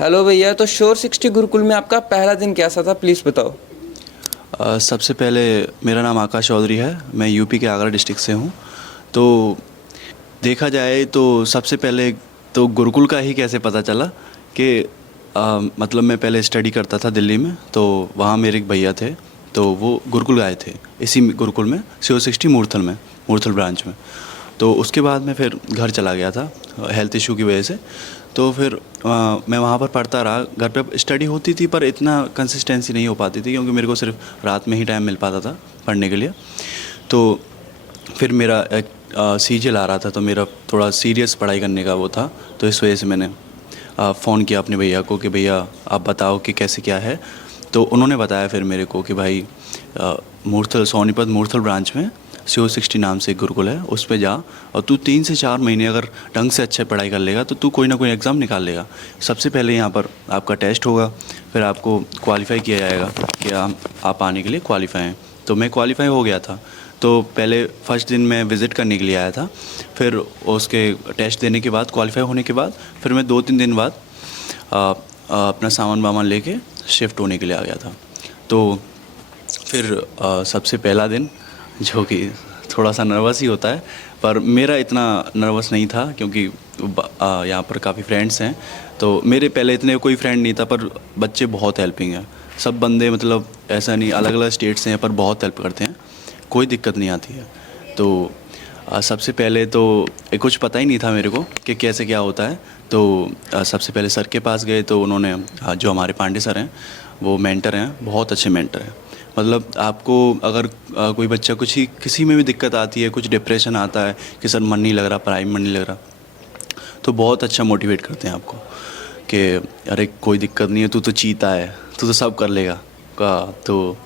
Hello भैया, तो sure 60 Gurukul में आपका पहला दिन कैसा था, प्लीज़ बताओ। सबसे पहले मेरा नाम आकाश चौधरी है। मैं यूपी के आगरा डिस्ट्रिक्ट से हूँ। तो देखा जाए तो सबसे पहले तो गुरुकुल का ही कैसे पता चला कि मतलब मैं पहले स्टडी करता था दिल्ली में, तो वहाँ मेरे एक भैया थे, तो वो गुरुकुल आए थे इसी गुरुकुल में, CO60 मूर्थल में, मूर्थल ब्रांच में। तो उसके बाद मैं फिर घर चला गया था हेल्थ इशू की वजह से। तो फिर मैं वहाँ पर पढ़ता रहा। घर पे स्टडी होती थी पर इतना कंसिस्टेंसी नहीं हो पाती थी, क्योंकि मेरे को सिर्फ रात में ही टाइम मिल पाता था पढ़ने के लिए। तो फिर मेरा एक CGL आ रहा था, तो मेरा थोड़ा सीरियस पढ़ाई करने का वो था। तो इस वजह से मैंने फ़ोन किया अपने भैया को कि भैया आप बताओ कि कैसे क्या है। तो उन्होंने बताया फिर मेरे को कि भाई मूर्थल, सोनीपत मूर्थल ब्रांच में CO60 नाम से एक गुरुकुल है, उस पे जा और तू 3 से 4 महीने अगर ढंग से अच्छे पढ़ाई कर लेगा तो तू कोई ना कोई एग्ज़ाम निकाल लेगा। सबसे पहले यहाँ पर आपका टेस्ट होगा, फिर आपको क्वालिफ़ाई किया जाएगा कि आप आने के लिए क्वालिफ़ाई हैं। तो मैं क्वालिफ़ाई हो गया था। तो पहले फर्स्ट दिन मैं विज़िट करने के लिए आया था, फिर उसके टेस्ट देने के बाद, क्वालिफ़ाई होने के बाद, फिर मैं 2-3 दिन बाद अपना सामान वामान लेके शिफ्ट होने के लिए आ गया था। तो फिर सबसे पहला दिन जो कि थोड़ा सा नर्वस ही होता है, पर मेरा इतना नर्वस नहीं था, क्योंकि यहाँ पर काफ़ी फ्रेंड्स हैं। तो मेरे पहले इतने कोई फ्रेंड नहीं था, पर बच्चे बहुत हेल्पिंग हैं। सब बंदे मतलब ऐसा नहीं, अलग अलग स्टेट से हैं पर बहुत हेल्प करते हैं, कोई दिक्कत नहीं आती है। तो सबसे पहले तो कुछ पता ही नहीं था मेरे को कि कैसे क्या होता है। तो सबसे पहले सर के पास गए, तो उन्होंने जो हमारे पांडे सर हैं, वो मेंटर हैं, बहुत अच्छे मेंटर हैं। मतलब आपको अगर कोई बच्चा कुछ ही किसी में भी दिक्कत आती है, कुछ डिप्रेशन आता है कि सर मन नहीं लग रहा, पढ़ाई में मन नहीं लग रहा, तो बहुत अच्छा मोटिवेट करते हैं आपको कि अरे कोई दिक्कत नहीं है, तू तो चीता है, तू तो सब कर लेगा का। तो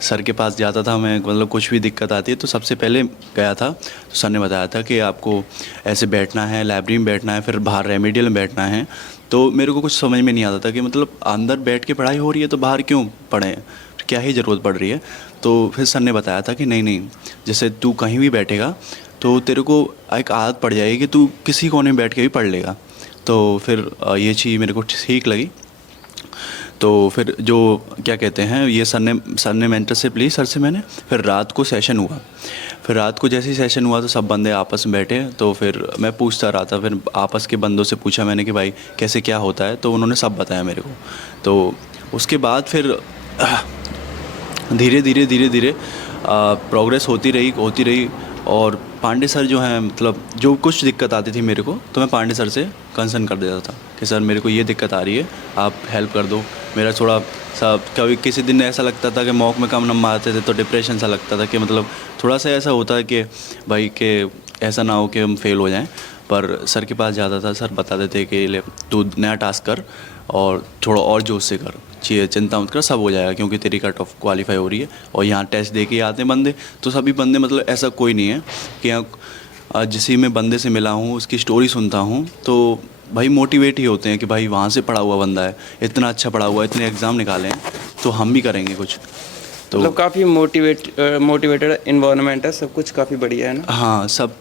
सर के पास जाता था मैं, मतलब कुछ भी दिक्कत आती है तो सबसे पहले गया था, तो सर ने बताया था कि आपको ऐसे बैठना है, लाइब्रेरी में बैठना है, फिर बाहर रेमेडियल में बैठना है। तो मेरे को कुछ समझ में नहीं आता था कि मतलब अंदर बैठ के पढ़ाई हो रही है तो बाहर क्यों पढ़ें, क्या ही ज़रूरत पड़ रही है। तो फिर सर ने बताया था कि नहीं नहीं, जैसे तू कहीं भी बैठेगा तो तेरे को एक आदत पड़ जाएगी कि तू किसी कोने में बैठ के भी पढ़ लेगा। तो फिर ये चीज़ मेरे को ठीक लगी। तो फिर जो क्या कहते हैं, ये सर ने मेंटरशिप ली सर से मैंने। फिर रात को सेशन हुआ, फिर रात को जैसे ही सेशन हुआ तो सब बंदे आपस में बैठे, तो फिर मैं पूछता रहा था, फिर आपस के बंदों से पूछा मैंने कि भाई कैसे क्या होता है, तो उन्होंने सब बताया मेरे को। तो उसके बाद फिर धीरे धीरे प्रोग्रेस होती रही। और पांडे सर जो हैं, मतलब जो कुछ दिक्कत आती थी मेरे को, तो मैं पांडे सर से कंसर्न कर देता था कि सर मेरे को ये दिक्कत आ रही है, आप हेल्प कर दो। मेरा थोड़ा सा कभी किसी दिन ऐसा लगता था कि मॉक में कम नंबर आते थे तो डिप्रेशन सा लगता था कि मतलब थोड़ा सा ऐसा होता है कि भाई कि ऐसा ना हो कि हम फेल हो जाएं। पर सर के पास जाता था, सर बता देते कि ले तू नया टास्क कर और थोड़ा और जोश से कर, चिंता मत कर, सब हो जाएगा, क्योंकि तेरी कट ऑफ क्वालिफाई हो रही है। और यहाँ टेस्ट दे के आते हैं बंदे, तो सभी बंदे, मतलब ऐसा कोई नहीं है कि यहाँ जिसी में बंदे से मिला हूँ उसकी स्टोरी सुनता हूँ तो भाई मोटिवेट ही होते हैं कि भाई वहाँ से पढ़ा हुआ बंदा है, इतना अच्छा पढ़ा हुआ है, इतने एग्ज़ाम निकाले हैं, तो हम भी करेंगे कुछ। तो मतलब काफ़ी मोटिवेटेड इन्वायरमेंट है, सब कुछ काफ़ी बढ़िया है ना। हाँ, सब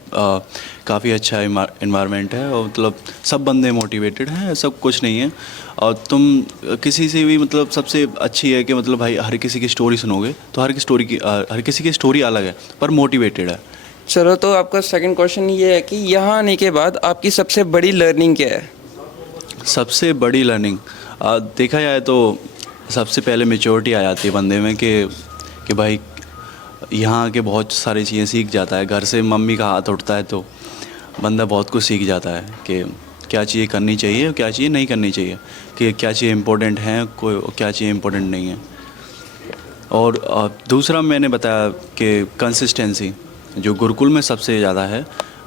काफ़ी अच्छा इन्वायरमेंट है, और मतलब सब बंदे मोटिवेटेड हैं, सब कुछ नहीं है। और तुम किसी से भी, मतलब सबसे अच्छी है कि मतलब भाई हर किसी की स्टोरी सुनोगे तो हर किसी की स्टोरी अलग है पर मोटिवेटेड है। चलो, तो आपका सेकंड क्वेश्चन ये है कि यहाँ आने के बाद आपकी सबसे बड़ी लर्निंग क्या है। सबसे बड़ी लर्निंग देखा जाए तो सबसे पहले मैच्योरिटी आ जाती है बंदे में कि भाई यहाँ आके बहुत सारी चीज़ें सीख जाता है। घर से मम्मी का हाथ उठता है तो बंदा बहुत कुछ सीख जाता है कि क्या चीज़ें करनी चाहिए और क्या चीज़ें नहीं करनी चाहिए, कि क्या चीज़ें इम्पोर्टेंट हैं, कोई क्या चीज़ें इम्पोर्टेंट नहीं है। और दूसरा मैंने बताया कि कंसिस्टेंसी जो गुरुकुल में सबसे ज़्यादा है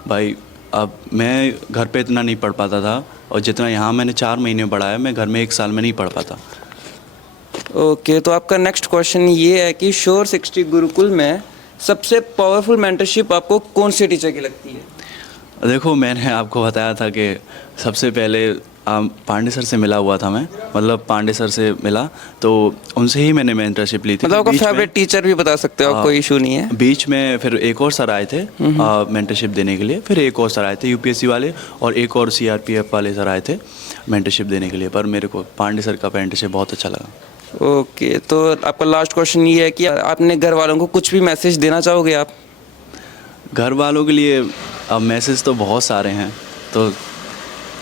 भाई। अब मैं घर पे इतना नहीं पढ़ पाता था, और जितना यहाँ मैंने 4 महीने पढ़ा है, मैं घर में 1 साल में नहीं पढ़ पाता। ओके, तो आपका नेक्स्ट क्वेश्चन ये है कि श्योर 60 गुरुकुल में सबसे पावरफुल मेंटरशिप आपको कौन से टीचर की लगती है। देखो, मैंने आपको बताया था कि सबसे पहले पांडे सर से मिला हुआ था मैं, मतलब पांडे सर से मिला तो उनसे ही मैंने मेंटरशिप ली थी। मतलब आपका फेवरेट टीचर भी बता सकते हो, कोई इशू नहीं है। बीच में फिर एक और सर आए थे मेंटरशिप देने के लिए, फिर एक और सर आए थे UPSC वाले, और एक और CRPF वाले सर आए थे। मेंटरशिप देने के लिए, पर मेरे को पांडे सर का मेंटरशिप बहुत अच्छा लगा। ओके, तो आपका लास्ट क्वेश्चन ये है कि आपने घर वालों को कुछ भी मैसेज देना चाहोगे आप? घर वालों के लिए अब मैसेज तो बहुत सारे हैं, तो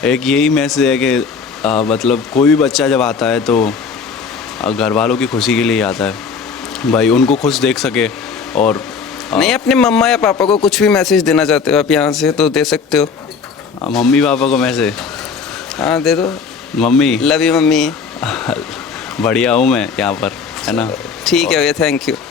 एक यही मैसेज है कि मतलब कोई भी बच्चा जब आता है तो घर वालों की खुशी के लिए ही आता है, भाई उनको खुश देख सके। और नहीं, अपने मम्मा या पापा को कुछ भी मैसेज देना चाहते हो आप यहाँ से तो दे सकते हो। मम्मी पापा को मैसेज, हाँ दे दो। Mummy love you mummy. बढ़िया हूँ मैं यहाँ पर, है ना। ठीक है भैया, थैंक यू।